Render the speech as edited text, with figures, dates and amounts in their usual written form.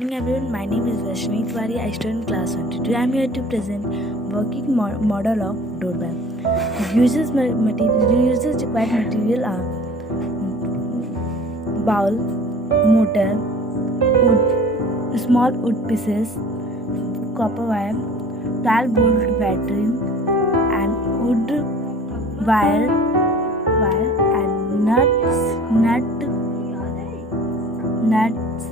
Good morning everyone, my name is Rashmi Tiwari. I study in class 1. Today I am here to present working model of doorbell. Uses required material are bowl, motor, wood, small wood pieces, copper wire, 12-volt battery, and wood wire and nuts